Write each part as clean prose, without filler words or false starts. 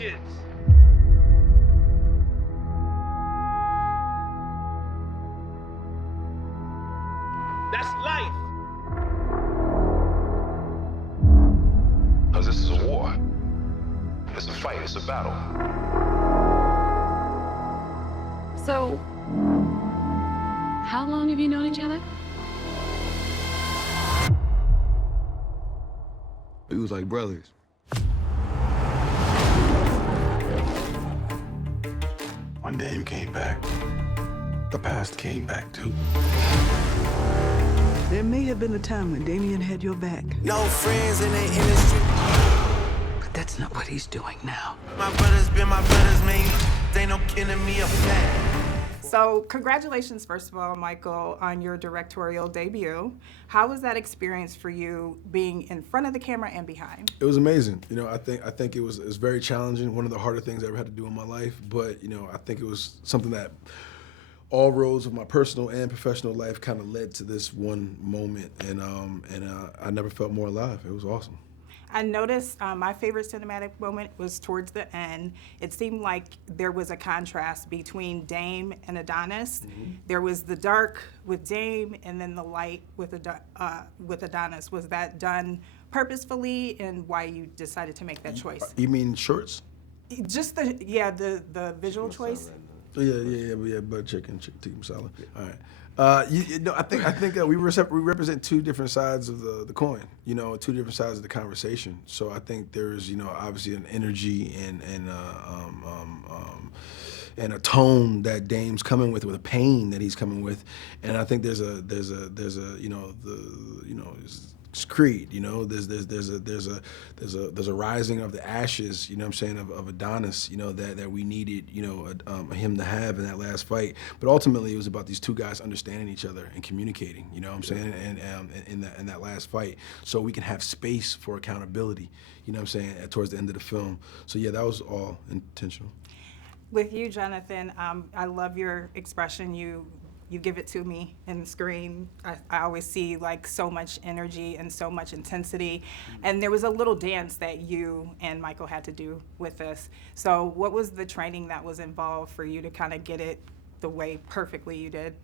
seconds. That's life. Because this is a war. It's a fight, it's a battle. So, how long have you known each other? We was like brothers. When Dame came back, the past came back too. There may have been a time when Damien had your back. No friends in the industry. But that's not what he's doing now. My brothers been my brothers, man. They no killing me a fact. So congratulations, first of all, Michael, on your directorial debut. How was that experience for you being in front of the camera and behind? It was amazing. You know, I think it was very challenging. One of the harder things I ever had to do in my life. But you know, I think it was something that all roads of my personal and professional life kind of led to this one moment, and I never felt more alive. It was awesome. I noticed my favorite cinematic moment was towards the end. It seemed like there was a contrast between Dame and Adonis. Mm-hmm. There was the dark with Dame and then the light with Adonis. Was that done purposefully, and why you decided to make that choice? You mean shorts? Just the visual choice? Yeah, butter chicken, tikka masala. All right. I think we represent two different sides of the coin. You know, two different sides of the conversation. So I think there's, you know, obviously an energy and a tone that Dame's coming with a pain that he's coming with, and I think there's a it's Creed, you know. There's a rising of the ashes, you know what I'm saying, of Adonis, you know, that we needed, you know, him to have in that last fight. But ultimately, it was about these two guys understanding each other and communicating, you know what I'm saying, and in that last fight, so we can have space for accountability, you know what I'm saying, towards the end of the film. So yeah, that was all intentional. With you, Jonathan, I love your expression. You give it to me in the screen. I always see like so much energy and so much intensity. And there was a little dance that you and Michael had to do with us. So what was the training that was involved for you to kind of get it the way perfectly you did?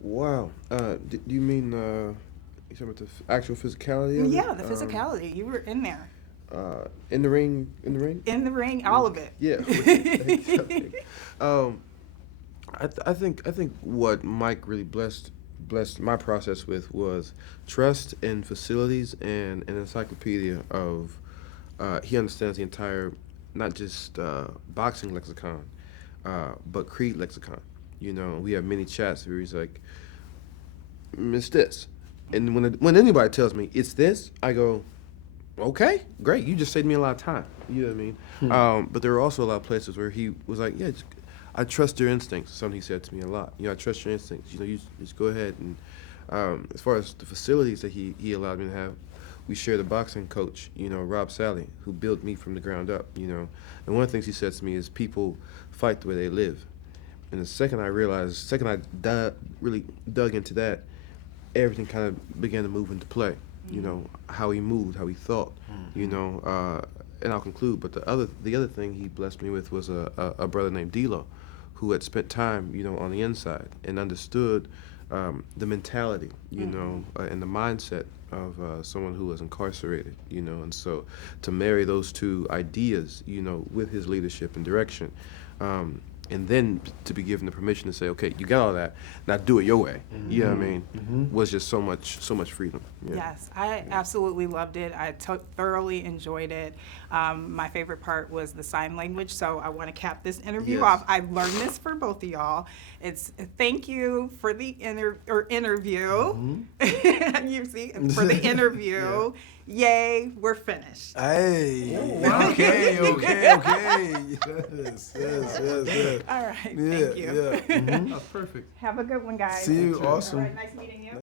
Wow. Do you mean you talking about the actual physicality of it? Yeah, the physicality. You were in there. In the ring? In the ring, all of it. Yeah. I think what Mike really blessed my process with was trust in facilities and an encyclopedia of he understands the entire, not just boxing lexicon, but Creed lexicon. You know, we have many chats where he's like, "It's this," and when anybody tells me it's this, I go, "Okay, great. You just saved me a lot of time." You know what I mean? But there were also a lot of places where he was like, "Yeah, I trust your instincts." Something he said to me a lot. You know, I trust your instincts. You know, you just go ahead. And as far as the facilities that he allowed me to have, we shared a boxing coach, you know, Rob Sally, who built me from the ground up. You know, and one of the things he said to me is people fight the way they live. And the second I really dug into that, everything kind of began to move into play. You know, how he moved, how he thought. You know, and I'll conclude. But the other thing he blessed me with was a brother named D'Lo, who had spent time, you know, on the inside and understood the mentality, you know, and the mindset of someone who was incarcerated, you know. And so to marry those two ideas, you know, with his leadership and direction, and then to be given the permission to say, okay, you got all that, now do it your way. You know what I mean? Was just so much freedom. Yeah. Yes, I absolutely loved it. I thoroughly enjoyed it. My favorite part was the sign language, so I want to cap this interview off. I learned this for both of y'all. It's thank you for the interview. You see, for the interview. Yay, we're finished. Hey, okay. Yes. All right, thank you. Yeah. That's perfect. Have a good one, guys. See you, awesome. All right, nice meeting you.